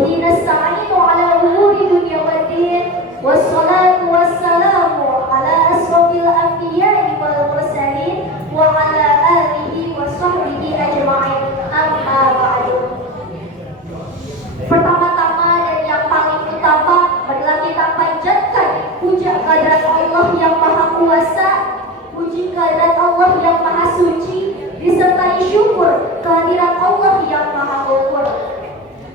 bihi nasta'inu ala umuri dunya waddin. Wassalatu wassalamu ala asrofil anbiya'i wal mursalin wa ala alihi wa sahbihi ajma'in. Amma ba'du. Pertama-tama dan yang paling utama adalah kita panjatkan puji kehadirat Allah yang Maha Kuasa, puji kehadirat Allah yang Maha Suci, disertai syukur kehadirat Allah yang Maha Ghafur.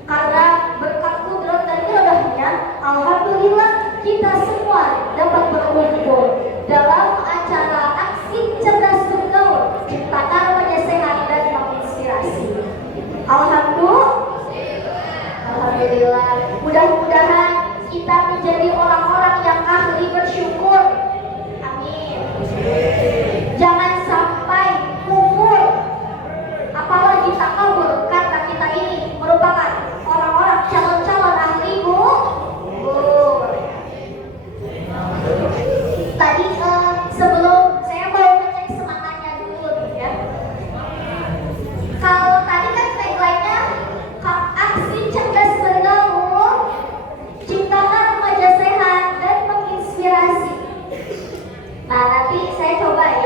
Karena berkat kudrat dan iradahnya, alhamdulillah kita semua dapat berkumpul dalam acara aksi cerdas bergaul, ciptakan remaja sehat dan menginspirasi. Alhamdulillah. Mudah-mudahan kita menjadi orang-orang yang ahli bersyukur. Amin. Jangan sampai kufur, apalagi takabur, karena kita ini merupakan orang-orang calon-calon ahli kufur. Tadi sebelum saya mau ngecek semangatnya dulu ya. Kalau tadi kan tagline-nya aksi cerdas bergaul, ciptakan remaja sehat dan menginspirasi. Nah nanti saya coba ya.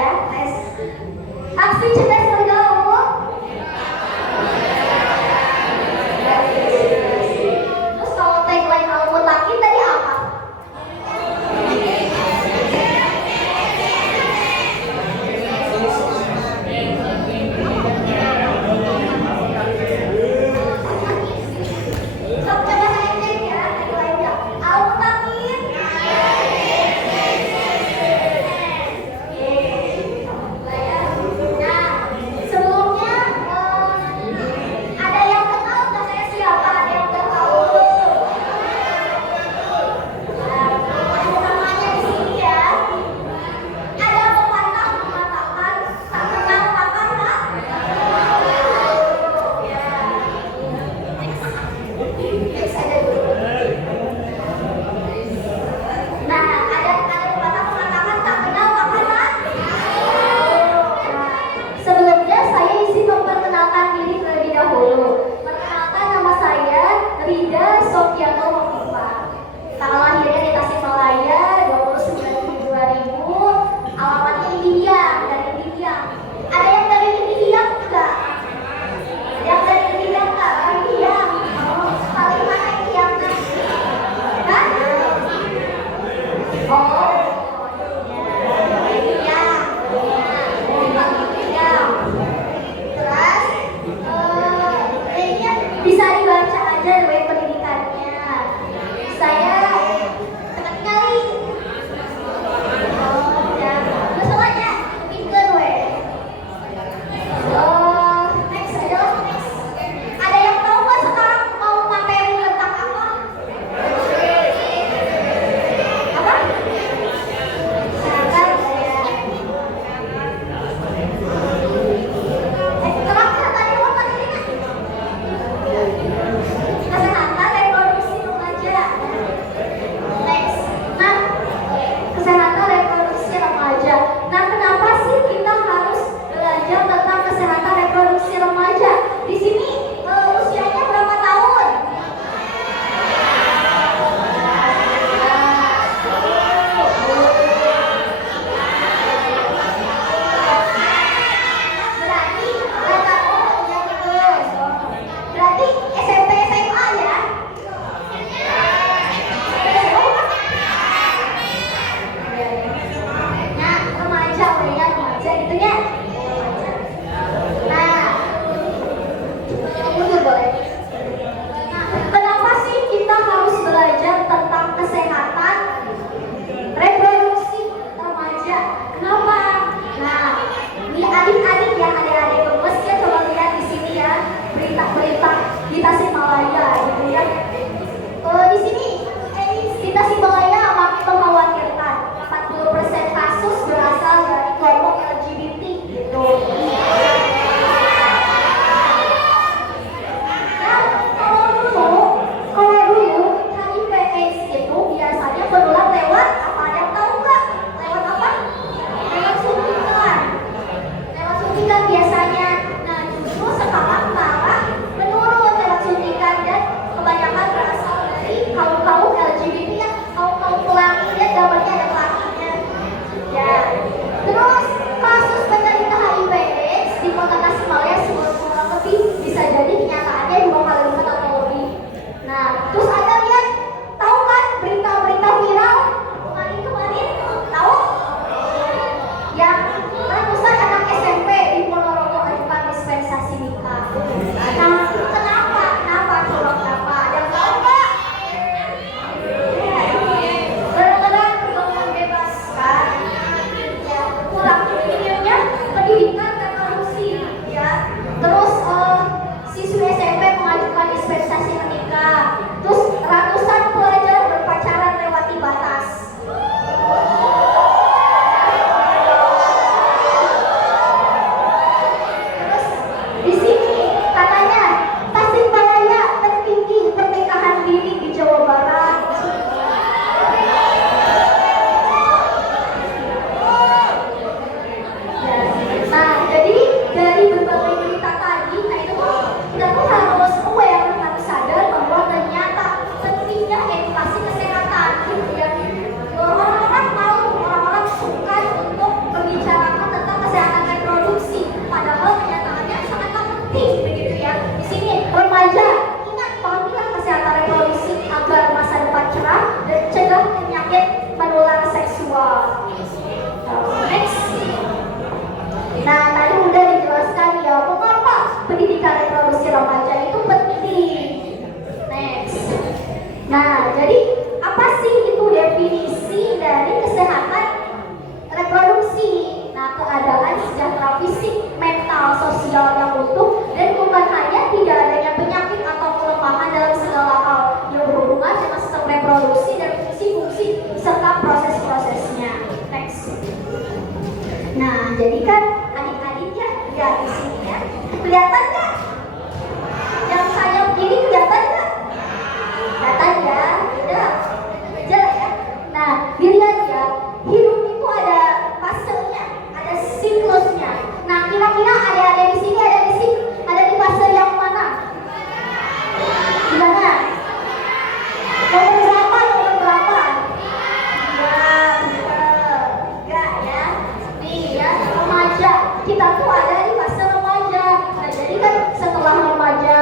Kelihatan nggak? Yang sayap kiri kelihatan nggak? Kelihatan ya? Udah, jelas ya. Nah, dilihat ya, hidup itu ada fasenya, ada siklusnya. Nah, kira-kira ada di sini, ada di fase yang mana? Gimana? Nomor berapa? Ya, enggak ya. Nih ya, remaja. Kita tuh ada di fase remaja. Nah, jadi kan setelah remaja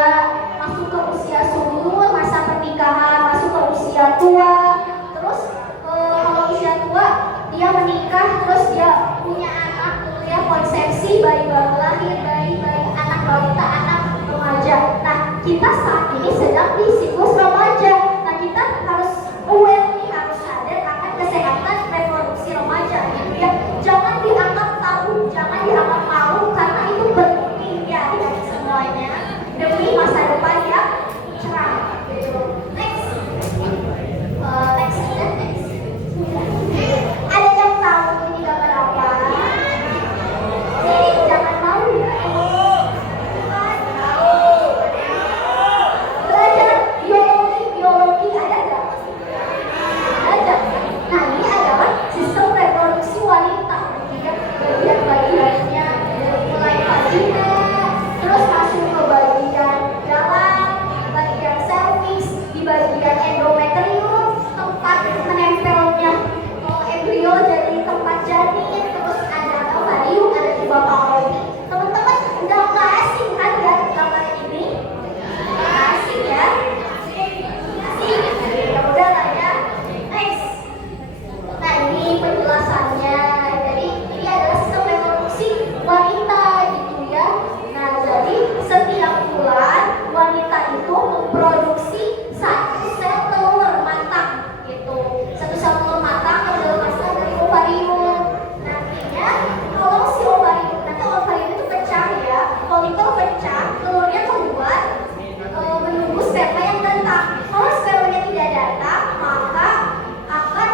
masuk ke usia subur, masa pernikahan, masuk ke usia tua. Terus kalau usia tua dia menikah, terus dia punya anak, ya konsepsi, bayi baru lahir, bayi anak balita, anak remaja. Nah, kita saat ini sedang di siklus remaja. Nah, kita harus aware nih, harus sadar akan kesehatan reproduksi remaja gitu ya. Jangan dianggap tabu, jangan dianggap malu, karena itu penting ya dari semuanya demi masa depan yang cerah gitu. Next. Ada yang tahu ini gambar apa? Jadi jangan malu ya. Belajar biologi ada nggak? Ada. Nah, ini adalah sistem reproduksi wanita. Bagian-bagiannya mulai vagina, terus masuk ke bagian dalam, bagian cervix, di bagian endometrium, tempat menempelnya embrio jadi tempat janin, terus ada ovarium, ada juga palpi. Teman-teman udah nggak asing kan ya gambar ini? Asing ya? Asing? Ya udah lah ya. Next. Nah, ini penjelasannya. Jadi ini adalah sistem reproduksi wanita gitu ya. Nah, jadi setiap bulan wanita itu memproduksi satu sel telur matang gitu. Satu sel telur matang yang berasal dari ovarium. Nantinya kalau si ovarium, nanti ovarium itu pecah ya, folikel pecah, telurnya keluar, menunggu sperma yang datang. Kalau spermanya tidak datang, maka akan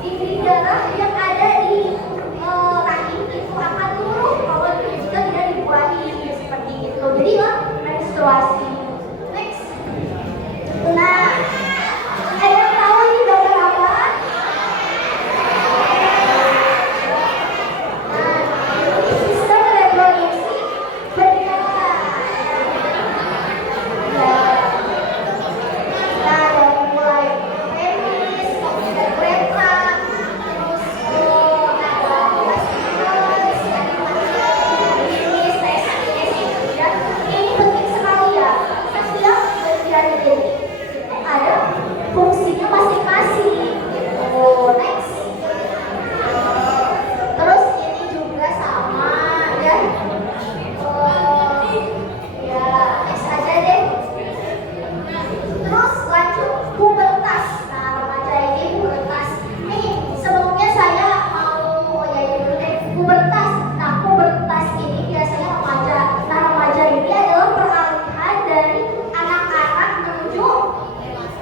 dinding darah yang ada di rahim itu akan turun kalau jika tidak dibuahi seperti itu. Jadi menstruasi. Next. Nah, ada yang tahu ini gambar apa? Nah, ini sistem reproduksi pria. Ya. Nah, dari mulai penis, kemudian uretra, terus ada vaskularis, ada penis, ya. Ini penting sekali ya. Setiap bagian ini itu ada fungsinya masing-masing. Gitu. Next. Terus ini juga sama ya. Ya, next aja deh. Terus lanjut pubertas. Nah, remaja ini pubertas. Nih, sebelumnya saya mau dulu deh pubertas. Nah, pubertas ini biasanya remaja. Nah, remaja ini adalah peralihan dari anak-anak menuju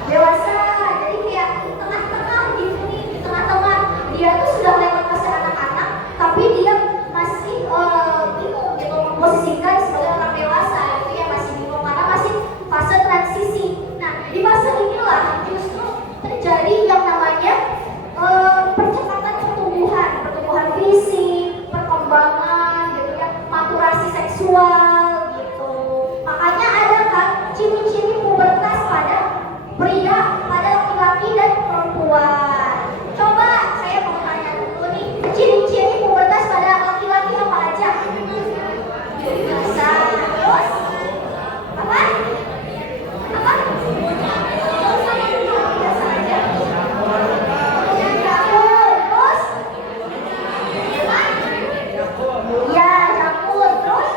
dewasa. Jadi kayak tengah-tengah gitu nih, di tengah-tengah. Dia tuh sudah lewat fase anak-anak, tapi dia masih bingung gitu memposisikan sebagai orang dewasa gitu ya, masih bingung karena masih fase transisi. Nah, di fase inilah justru terjadi yang namanya percepatan pertumbuhan fisik, perkembangan gitu ya, maturasi seksual gitu. Makanya ada kan ciri-ciri pubertas pada pria, pada laki-laki dan perempuan. Coba saya mau tanya dulu nih, ciri-ciri pubertas pada laki-laki apa aja? Biasa. Terus apa? Apa? Biasa aja. Kemudian jamur. Terus? Ya, jamur. Terus?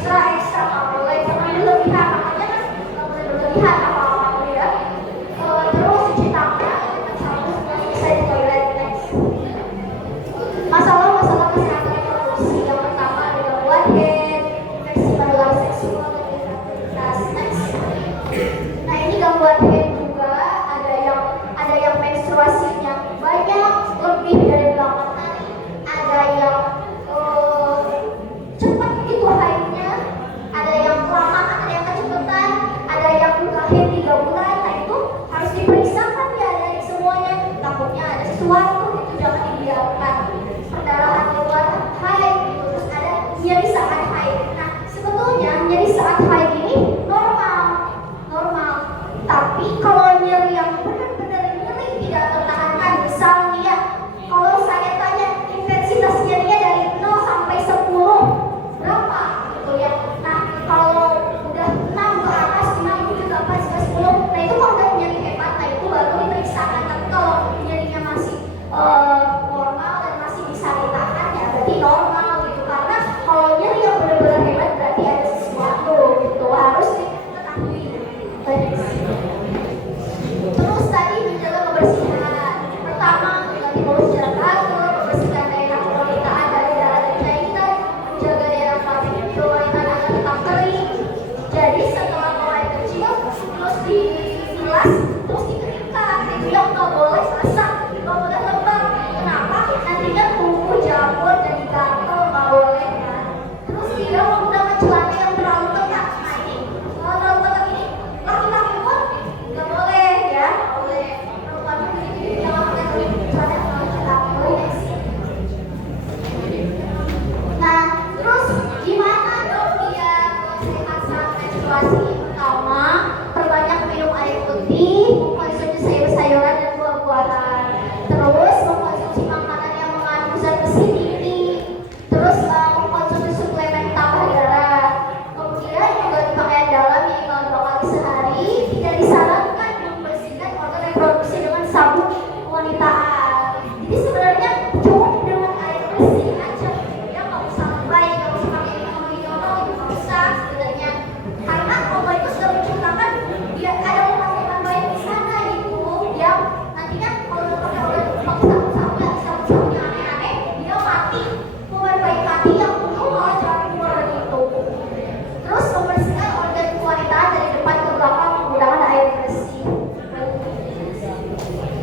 ekstra nggak boleh, jangan berlebihan, makanya kan nggak boleh berlebihan apa-apa ya. Terus cuci tangan sampai selesai di toilet. Next, masalah kesehatan reproduksi yang pertama ada gangguan head, infeksi menular seksual dan infertilitas. Next, nah ini gangguan head juga ada yang menstruasinya banyak lebih dari 8 hari, ada yang cepat gitu haidnya, ada yang kelamaan, ada yang kecepatan, ada yang udah haid 3 bulan. Nah itu harus diperiksakan ya dari semuanya, takutnya ada sesuatu itu jangan dibiarkan. Perdarahan luar haid gitu, terus ada nyeri saat haid. Nah sebetulnya nyeri saat haid ini normal, tapi kalau nyeri yang benar-benar nyeri tidak tertahankan, misalnya kalau saya tanya intensitas nyerinya dari 0 sampai 10 berapa gitu ya. Nah kalau udah 6 ke atas, 5, 7, 8, 9, 10, nah itu kalau udah nyeri hebat, nah itu baru diperiksakan. Tapi kalau nyerinya masih normal dan masih bisa ditahan ya berarti normal gitu. Karena kalau nyeri yang benar-benar hebat berarti ada sesuatu gitu, harus diketahui. Terus tadi menjaga kebersihan. Pertama, ganti bau secara teratur, membersihkan daerah permukaan dari darah dan cairan, menjaga daerah permukaan agar tetap kering. Jadi setelah buang air kecil, terus dibilas, terus dikeringkan. Itu yang nggak boleh basah, nggak boleh lembab. Kenapa? Nantinya tumbuh jamur jadi gatal, nggak boleh kan. Terus tidak menggunakan celana yang terlalu ketat. Nah ini kalau terlalu ketat ini laki-laki pun nggak boleh ya, nggak boleh. Perempuan pun begitu, jangan pakai celana yang terlalu ketat. Boleh sih. Nah terus gimana dong biar sehat saat menstruasi? Pertama, perbanyak minum air putih, mengkonsumsi sayur-sayuran dan buah-buahan. Terus mengkonsumsi makanan yang mengandung zat besi tinggi. Terus mengkonsumsi suplemen tambah darah. Kemudian juga di pakaian dalam minimal 2 kali sehari. Tidak disarankan membersihkan organ reproduksi dengan sabun wanitaan. Jadi sebenarnya cukup dengan air bersih aja ya, nggak usah lebay, nggak usah pakai minum-minum, nggak usah sebenarnya. Karena Allah itu sudah menciptakan dia ada obat-obatan baik di sana gitu, yang nantinya kalau udah pakai obat sabun yang aneh-aneh dia mati, obat baik mati yang penuh malah jalan keluar gitu. Terus membersihkan organ kewanitaan dari depan ke belakang menggunakan air bersih.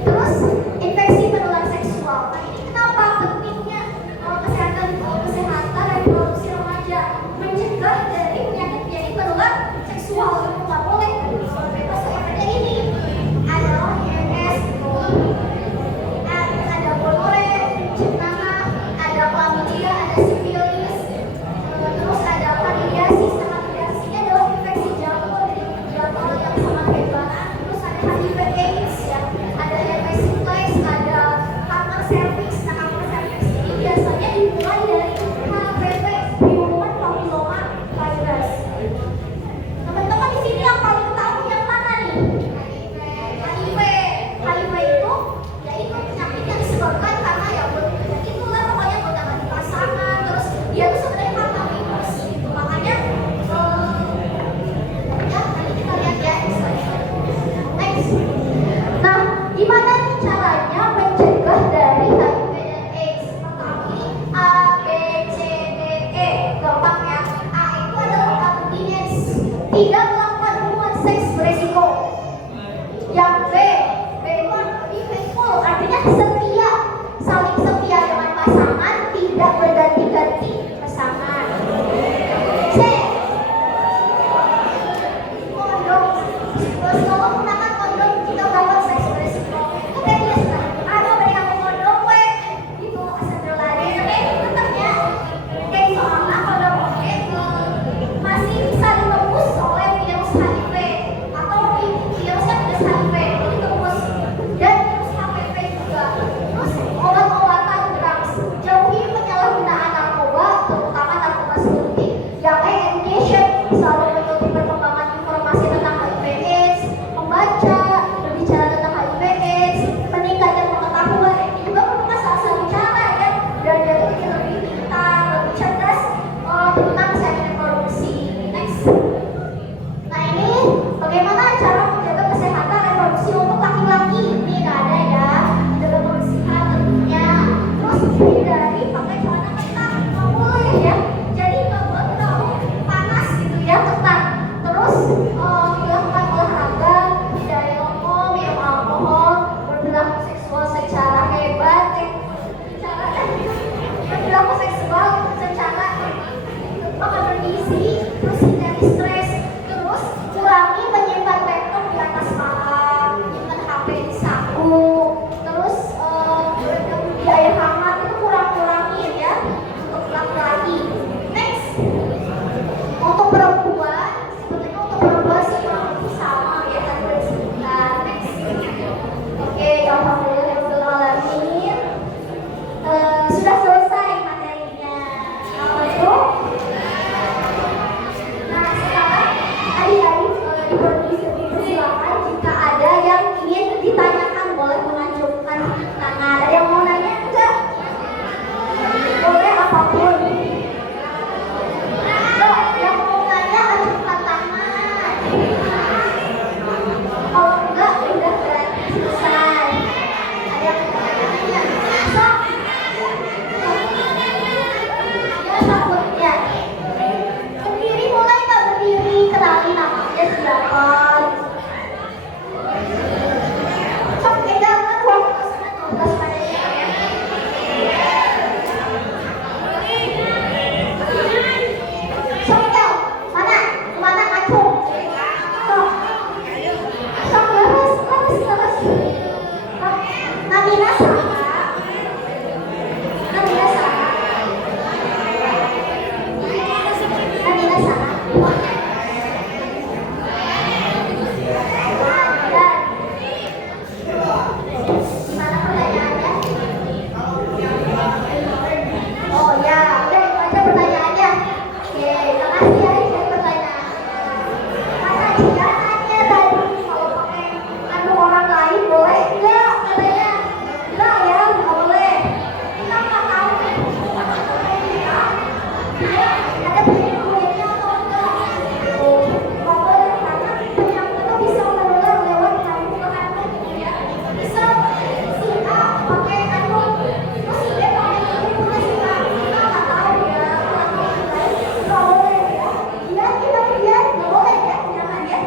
Terus infeksi menular seksual. Nah ini kenapa pentingnya kesehatan reproduksi remaja, mencegah dari penyakit menular seksual. Itu nggak boleh. Bebas efeknya ini adalah IMS, ada gonorre, cernana, ada chlamydia, ada sifilis, terus ada kandidiasis. Nah kandidiasisnya adalah infeksi jamur yang sangat hebat. Terus ada HIV/AIDS ya, ada herpes simplex, ada kanker serviks. Nah kanker serviks ini biasanya dimulai dari HPV, human papilloma virus. Teman-teman di sini yang paling tahu yang mana nih? HIV. HIV itu yaitu penyakit yang disebabkan karena ya itulah pokoknya gonta-ganti pasangan. Terus dia tuh sebenarnya karena virus gitu. Makanya ya nanti kita lihat ya. Next. Nah, gimana nih caranya mencegah dari HIV dan AIDS? Pertama ini A, B, C, D, E. Gampang ya. A itu adalah abstinence, tidak melakukan hubungan seks beresiko. Yang B itu lebih faithful, artinya setia, saling setia dengan pasangan, tidak berganti-ganti pasangan. C, kondom. Selalu gunakan kondom jika melakukan seks beresiko. Itu kayak dia sudah ada mereka kondom gitu asal lari, tetap ya. Soalnya kondom masih bisa ditembus oleh konsentrasi, terus hindari stres, terus kurangi menyimpan laptop di atas paha, menyimpan HP di saku, terus berendam di air hangat itu kurang-kurangin ya untuk laki-laki. Next, untuk perempuan, sebetulnya untuk perempuan sih kurang lebih sama ya kan bersihkan. Next, oke, alhamdulillah alamin. Sudah selesai materinya. Apa itu? Nah, sekarang adik-adik dipersilakan jika ada yang ingin ditanyakan boleh mengajukan tangan. Ada yang mau nanya enggak? Boleh apapun. Loh, yang mau nanya ajukan tangan. Kalau enggak udah berarti selesai. Ada yang mau nanya? Sok. Ya, berdiri mulai nggak berdiri, kenalin namanya siapa. Sok pegangan uang pesangan 12 padanya. Sok tel, mana? Kemana ngacung? Sok, sok leres. Namina sama. Namina sama. Namina sama. Dan gimana pertanyaannya? Oh ya, udah itu aja pertanyaannya. Oke, makasih ya dari pertanyaan. Masa dia nanya tadi kalau pakai anu orang lain boleh enggak? Katanya enggak ya, nggak boleh. Kita nggak tahu nih. Dia ada penyakitnya atau enggak? Nggak boleh karena penyakit itu bisa menular lewat nyamuk ke kandung ya. Bisa si A pakai anu, terus si B pakai ini punya si A. Kita nggak tahu ya. Nggak boleh ya. Dia nggak boleh ya, jangan ya.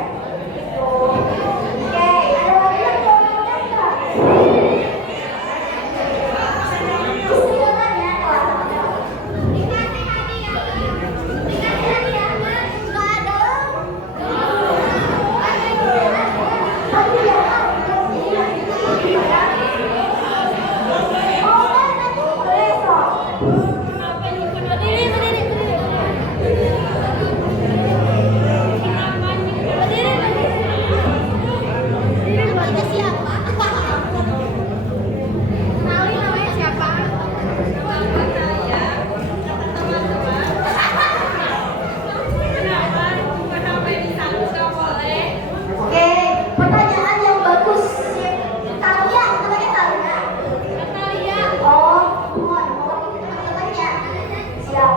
Oke, ada lagi yang mau nanya nggak? Silakan ya, kelas sama. Dikasih hadiah. Dikasih hadiah. Nggak ada. Hadiah. Oh, nanti boleh kok. Namanya siapa? Kenalin namanya siapa? Nama saya teman-teman. Kenapa sampai di sana nggak boleh? Oke, pertanyaan yang bagus. Talia, namanya Talia. Natalia. Oh, mohon teman-temannya. Siap.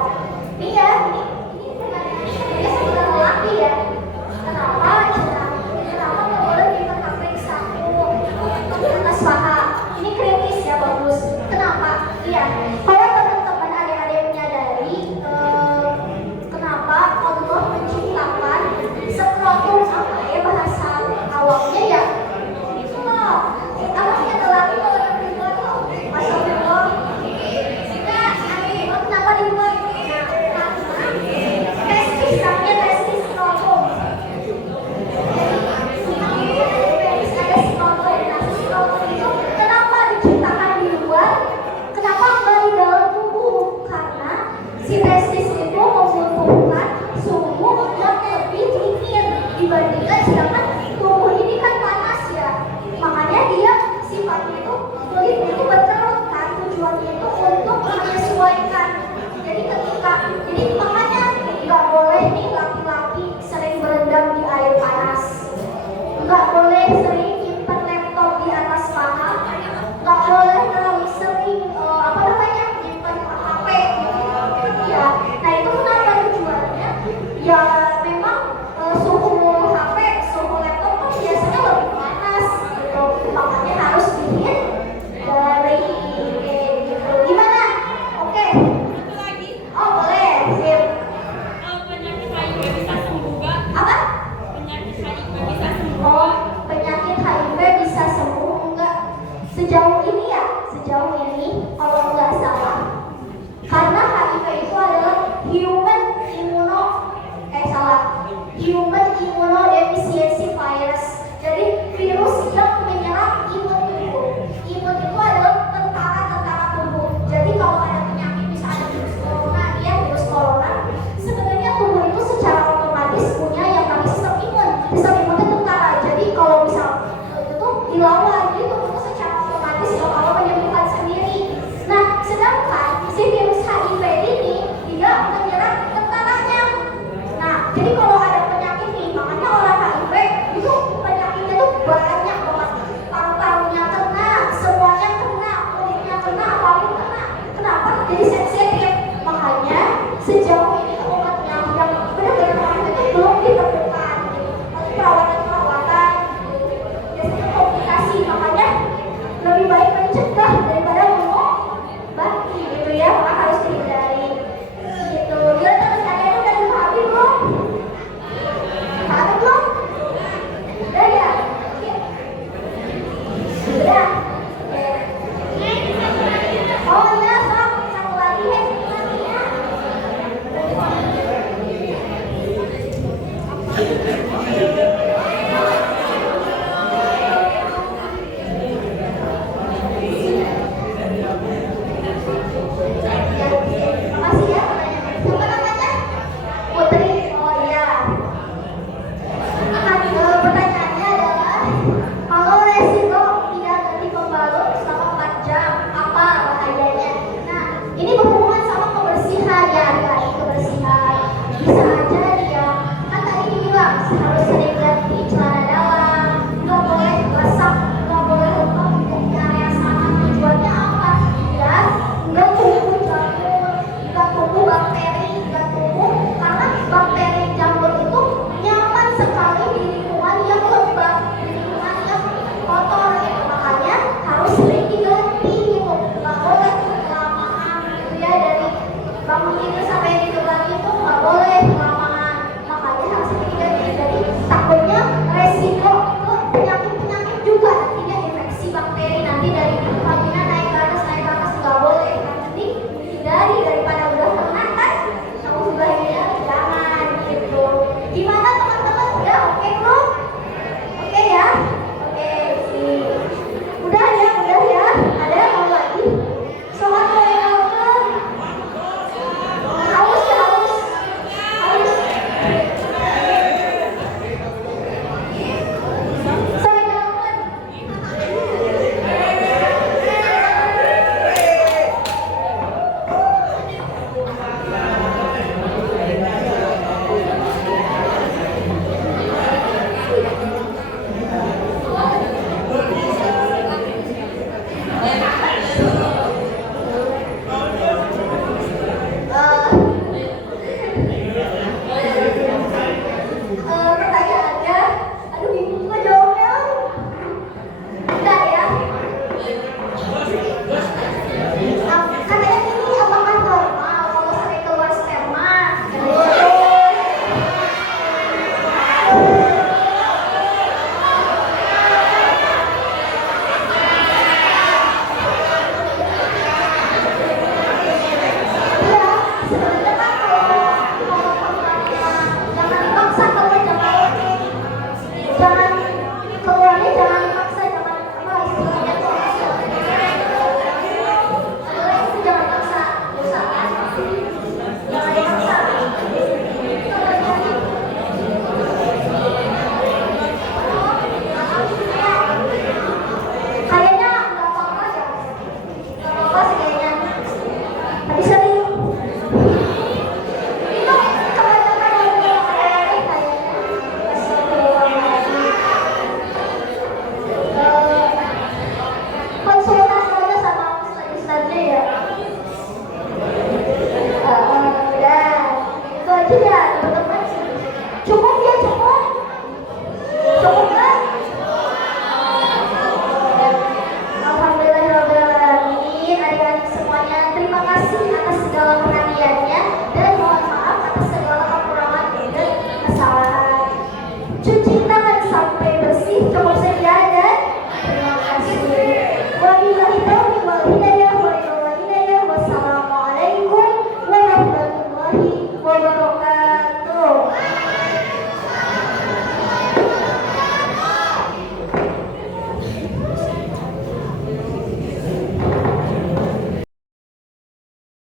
Ini ya, ini pertanyaannya dia sebenarnya lelaki ya. Kenapa? Kenapa nggak boleh kita pakai saku di atas paha? Ini kritis ya, bagus. Kenapa? Iya. Kalau teman-teman adik-adik menyadari kenapa Allah menciptakan skrotum apa ya bahasa awalnya ya itu loh. Awalnya lelaki kalau dibuat loh. Masya Allah. Kenapa dibuat? Testis namanya testis skrotum. Ada skrotum. Nah, skrotum itu kenapa diciptakan di luar? Kenapa nggak di dalam tubuh? Karena si testis itu membutuhkan suhu yang lebih dingin dibandingkan sedangkan tubuh ini kan panas ya. Makanya dia sifatnya itu kulitnya itu berkerut kan, tujuannya itu untuk menyesuaikan. Jadi makanya nggak boleh nih laki-laki sering berendam di air panas, nggak boleh sering nyimpen laptop di atas paha, nggak boleh terlalu sering nyimpen HP gitu ya. Nah itu kenapa tujuannya? Ya memang suhu HP, suhu laptop kan biasanya lebih panas gitu, makanya harus dingin dari gitu. Gimana? Oke. Satu lagi. Oh boleh. Sip. Penyakit lainnya Jadi kalau ada penyakit nih, makanya orang HIV itu penyakitnya tuh banyak banget. Paru-parunya kena, semuanya kena, kulitnya kena, apapun kena. Kenapa? Jadi sensitif. Makanya sejauh ini obatnya yang benar-benar HIV itu belum ditemukan. Tapi perawatan biasanya komplikasi, makanya lebih baik mencegah daripada mengobati gitu ya, maka harus dihindari gitu. Dia terus ada udah dipahami belum? Paham belum? Udah ya? Udah? Oh iya, Bang, satu lagi ya. Makasih ya pertanyaannya. Siapa namanya? Putri. Oh iya. Pertanyaannya adalah kalau resiko tidak ganti pembalut selama 4 jam, apa bahayanya? Nah, ini berhubungan sama kebersihan ya, guys, kebersihan. Bisa aja dia, kan tadi dibilang harus sering ganti celana dalam, nggak boleh basah, nggak boleh lembab di area sana. Tujuannya apa? Ya, nggak tumbuh jamur, nggak tumbuh bakteri, nggak tumbuh karena bakteri jamur itu nyaman sekali di lingkungan yang lembab, di lingkungan yang kotor. Makanya harus sering diganti gitu, nggak boleh kelamaan gitu ya, dari bangun tidur sampai tidur lagi itu nggak boleh kelamaan. Makanya harus sering diganti. Jadi takutnya resiko ke penyakit juga, nantinya infeksi bakteri, nanti dari vagina naik ke atas nggak boleh. Nanti hindari daripada udah kena kan, kamu juga hindari, jangan gitu. Gimana teman-teman, udah oke belum? Oke ya? Oke sih. Udah ya? Ada yang mau lagi? Sholat boleh kawan? Haus ya, haus. Sampai kapan? Pertanyaannya, aduh bingung juga jawabnya. Udah ya? Katanya ini apakah normal kalau sering keluar sperma? Iya, sebenarnya kan kalau jangan dipaksa keluar, jangan keluarnya jangan dipaksa, jangan apa istilahnya tuh itu jangan paksa, usahakan jangan dipaksa. Kayaknya nggak apa-apa ya, nggak apa-apa sih kayaknya. Tapi sering itu kebanyakan yang kayaknya konsultasi aja sama ustadz-ustadznya ya. Udah itu aja ya teman-teman. Cukup ya, cukup kan? Alhamdulillahirrahmanirrahim. Adik-adik semuanya, terima kasih atas segala perhatiannya dan mohon maaf atas segala kekurangan dan kesalahan. Cuci tangan sampai bersih, cukup sekian dan terima kasih. Wabillahi taufiq wal hidayah. Wassalamualaikum warahmatullahi wabarakatuh.